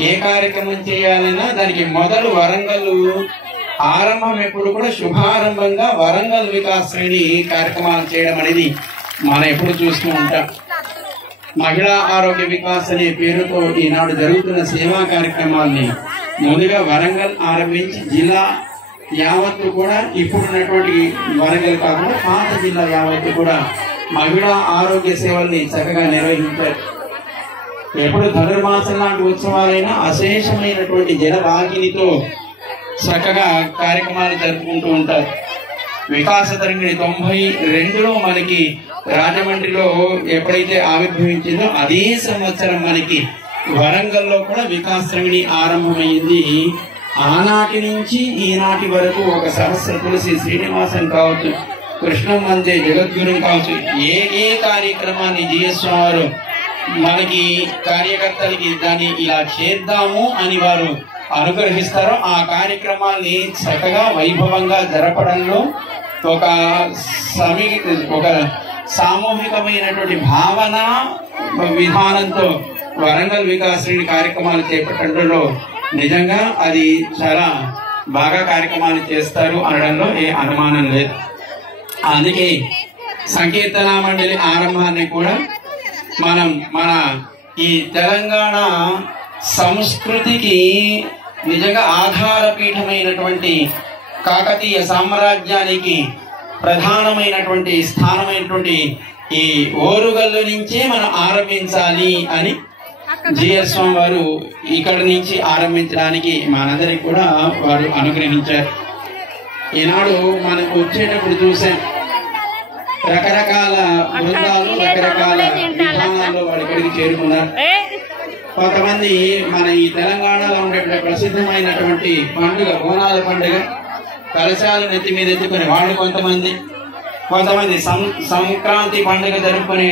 ఏ కార్యక్రమం చేయాలన్నా దానికి మొదలు వరంగల్ ఆరంభం ఎప్పుడు కూడా శుభారంభంగా వరంగల్ వికాస్ శ్రేణి కార్యక్రమాలు చేయడం అనేది మనం ఎప్పుడు చూస్తూ ఉంటాం. మహిళా ఆరోగ్య వికాస్ అనే పేరుతో ఈనాడు జరుగుతున్న సేవా కార్యక్రమాల్ని ముందుగా వరంగల్ ఆరంభించి జిల్లా యావత్తు కూడా ఇప్పుడున్నటువంటి వరంగల్ కాకుండా పాత జిల్లా యావత్తు కూడా మహిళా ఆరోగ్య సేవల్ని చక్కగా నిర్వహించారు. ఎప్పుడు ధనుర్మాసం లాంటి ఉత్సవాలైనా అశేషమైనటువంటి జనవాహినితో చక్కగా కార్యక్రమాలు జరుపుకుంటూ ఉంటారు. వికాస తరంగిణి 92లో మనకి రాజమండ్రిలో ఎప్పుడైతే ఆవిర్భవించిందో అదే సంవత్సరం మనకి వరంగల్లో కూడా వికాస తరంగిణి ఆరంభమైంది. ఆనాటి నుంచి ఈనాటి వరకు ఒక సహస్ర తులసి శ్రీనివాసన్ కావచ్చు, కృష్ణం అంతే జగద్గురు కావచ్చు, ఏ కార్యక్రమాన్ని జిఎస్ వారు మనకి కార్యకర్తలకి దాన్ని ఇలా చేద్దాము అని వారు అనుగ్రహిస్తారో ఆ కార్యక్రమాల్ని చక్కగా వైభవంగా జరపడంలో ఒక సామూహికమైనటువంటి భావన విధానంతో వరంగల్ వికాస్ శ్రేణి కార్యక్రమాలు చేపట్టడంలో నిజంగా అది చాలా బాగా కార్యక్రమాలు చేస్తారు అనడంలో ఏ అనుమానం లేదు. అందుకే సంకీర్తన మండలి ఆరంభాన్ని కూడా మనం మన ఈ తెలంగాణ సంస్కృతికి నిజంగా ఆధారపీఠమైనటువంటి కాకతీయ సామ్రాజ్యానికి ప్రధానమైనటువంటి స్థానమైనటువంటి ఈ ఓరుగల్లు నుంచే మనం ఆరంభించాలి అని జిఎస్ స్వామి వారు ఇక్కడి నుంచి ఆరంభించడానికి మనందరికి కూడా వారు అనుగ్రహించారు. ఈనాడు మనకు వచ్చేటప్పుడు చూసాం రకరకాల బృందాలు రకరకాల విధానాల్లో వాడు ఇక్కడికి చేరుకున్నారు. కొంతమంది మన ఈ తెలంగాణలో ఉండే ప్రసిద్ధమైనటువంటి పండుగ బోనాల పండుగ కలశాలు నెత్తి మీద ఎత్తుకునే వాళ్ళు కొంతమంది సంక్రాంతి పండుగ జరుపుకునే